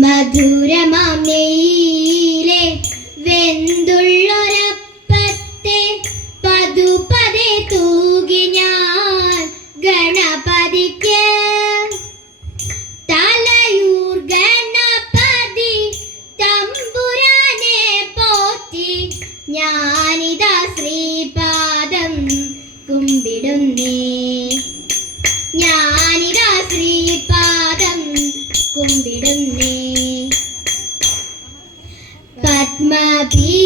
മധുരമാം നെയ്യിലെ വെന്തുള്ളൊരപ്പത്തെ പതുപതെ തൂകി ഞാൻ ഗണപതിക്ക്. തലയൂർ ഗണപതി തമ്പുരാനെ പോറ്റി ഞാനിതാ ശ്രീപാദം കുമ്പിടുന്നേ. ഞാനിതാ ശ്രീപാദം കുമ്പിടുന്നേ. പത്മപീഠത്തിൽ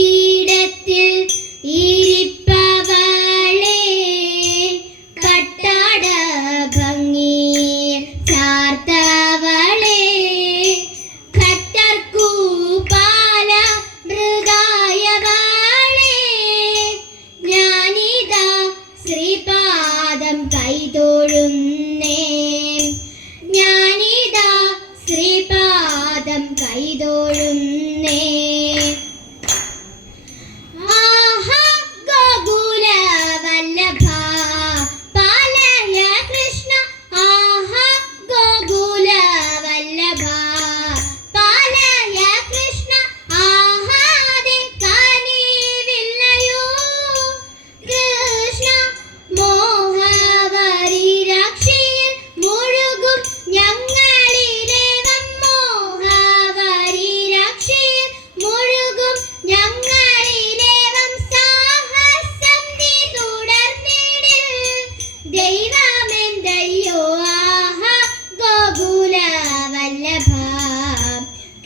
ഇരിപ്പവളെ കട്ടട ഭംഗി ചാർത്തവളെ ഖട്ടർക്കു പാല മൃദായവളെ ഞാനിതാ ശ്രീപാദം കൈതൊഴുന്നേ. ഞാനിതാ ശ്രീപാദം കൈതൊഴുന്നേ.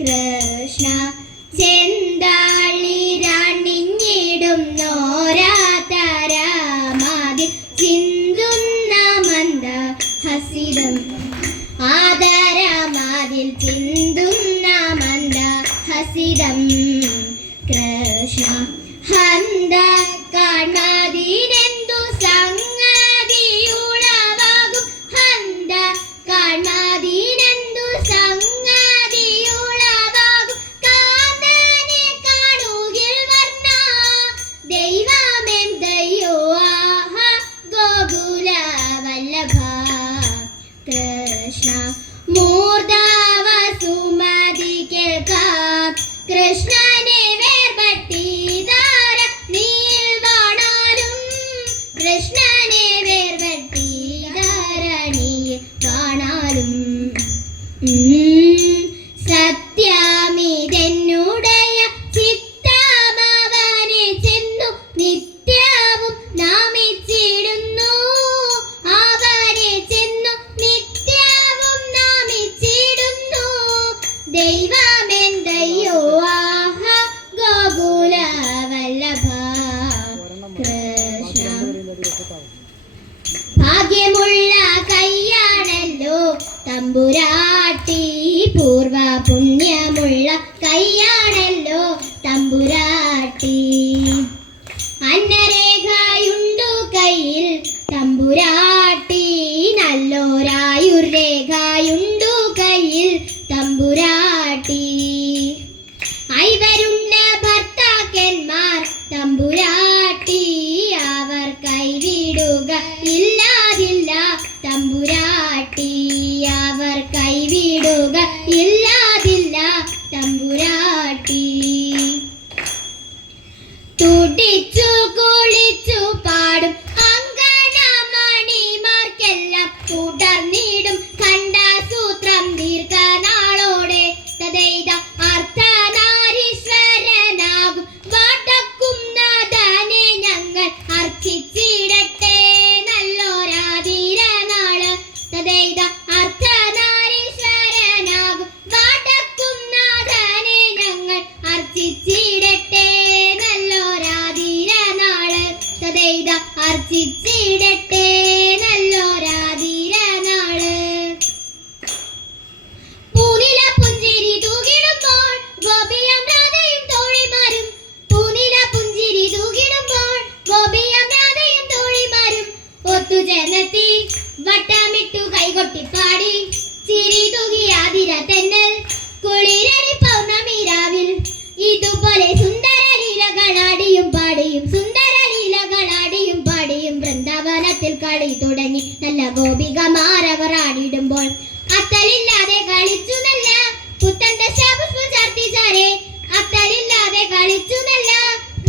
കൃഷ്ണ ചെന്താളിരണിഞ്ഞിടും നോരാതരമാതിൽ ചിന്തുന്ന മന്ദ ഹസിതം. ആദരമാതിൽ ചിന്തുന്ന മന്ദ ഹസിതം. കൃഷ്ണ ഹന്ത കാണാതിരെന്തു സംഗതിയുളവാകും. ഹന്ത കാണാതിരെന്തു സംഗതിയുളവാകും. കാന്തനെ കാണുകിൽ വർണ്ണ ദൈവമെന്തയ്യോ ആഹ ഗോകുല വല്ലഭ. കൃഷ്ണ മൂർധാവ സുമതി കേൾക്കാം. കൃഷ്ണനെ വേർപെട്ടിതാര നീൽ വാണാലും. കൃഷ്ണനെ വേർപെട്ടിതാര നീൽ വാണാലും. സത്യമിതെന്നുടയ ചിത്തമവനെ ചെന്നു നിത്യവും നാമിച്ചിടുന്നു. അവനെ ചെന്നു നിത്യവും നാമിച്ചിടുന്നു. ദൈവമെന്തയ്യോ ആഹ ഗോകുല വല്ലഭ. കൃഷ്ണ ഭാഗ്യമുള്ള കയ്യാണല്ലോ തമ്പുരാട്ടി. പൂർവ പുണ്യമുള്ള കയ്യാണല്ലോ തമ്പുരാട്ടി. അന്നരേഖയുണ്ടു കയ്യിൽ തമ്പുരാട്ടി. നല്ലോരായുർരേഖയുണ്ടു കയ്യിൽ തമ്പുരാട്ടി. ഐവരുണ്ട ഭർത്താക്കന്മാർ തമ്പുരാട്ടി. അവർ കൈവിടുക ഇല്ലാതില്ല തമ്പുരാട്ടി. അവർ കൈവിടുക ഇല്ലാതില്ല തമ്പുരാട്ടി. തുടിച്ചു കുളിച്ചു പാടും അങ്കണമണിമാർക്കെല്ലാം തുടർന്നിടും ഖണ്ഡസൂത്രം ദീർഘനാളോടെ. തദൈത അർദ്ധനാരീശ്വരനാകും വാട്ടക്കും നാഥനെ ഞങ്ങൾ അർച്ചിച്ചിടട്ടെ നല്ലോരാതിരനാള്. തദൈത അർദ്ധനാരീശ്വരനാകും വാട്ടക്കും നാഥനെ ഞങ്ങൾ അർച്ചിച്ചിടട്ടെ നല്ലോരാതിര അർച്ചിച്ചിടട്ടെ നല്ലൊരാതിര നാള്. പൂനില പുഞ്ചിരി തൂകിടുമ്പോൾ ഗോപിയം രാധയും തോഴിമാരും, പൂനില പുഞ്ചിരി തൂകിടുമ്പോൾ ഗോപിയം രാധയും തോഴിമാരും ഒത്തുചേർന്നെത്തി വട്ടമിട്ടു കൈകൊട്ടിപ്പാടി ചിരി തൂകി ആതിര തെന്നൽ കുളിരടി പൗർണമി രാവിൽ. ഇതുപോലെ സുന്ദര ലീലകളാടിയും പാടിയും സുന്ദര ലീലകളാടിയും പാടിയും വൃന്ദാവനത്തിൽ കളി തുടങ്ങി നല്ല ഗോപികമാരവർ ആടിടുമ്പോൾ. അത്തലില്ലാതെ കളിച്ചു നല്ല പുത്തൻ ദശാപുഷ്പം ചാർത്തിച്ചാരെ, അത്തലില്ലാതെ കളിച്ചു നല്ല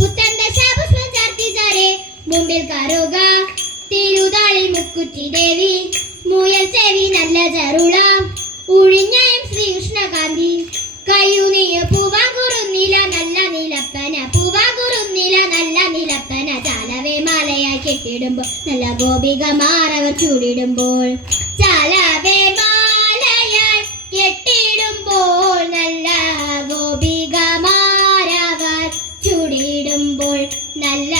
പുത്തൻ ദശാപുഷ്പം ചാർത്തിച്ചാരെ. മുമ്പിൽ കറുക തിരുതാളി മുക്കുറ്റി ദേവി, മുയൽ ചെവി നല്ല ചരുള ഉഴിഞ്ഞയം ശ്രീകൃഷ്ണകാന്തി. കയ്യുനീയ പൂവാങ്കുറുന്നില നല്ല നിലപ്പന, പൂവാങ്കുറുന്നില നല്ല നിലപ്പന ചാലവേ മാലയായി കെട്ടിടുമ്പോൾ നല്ല ഗോപികമാരവർ ചൂടിടുമ്പോൾ. ചാലവേ മാലയായി കെട്ടിടുമ്പോൾ നല്ല ഗോപികമാരവർ ചൂടിടുമ്പോൾ നല്ല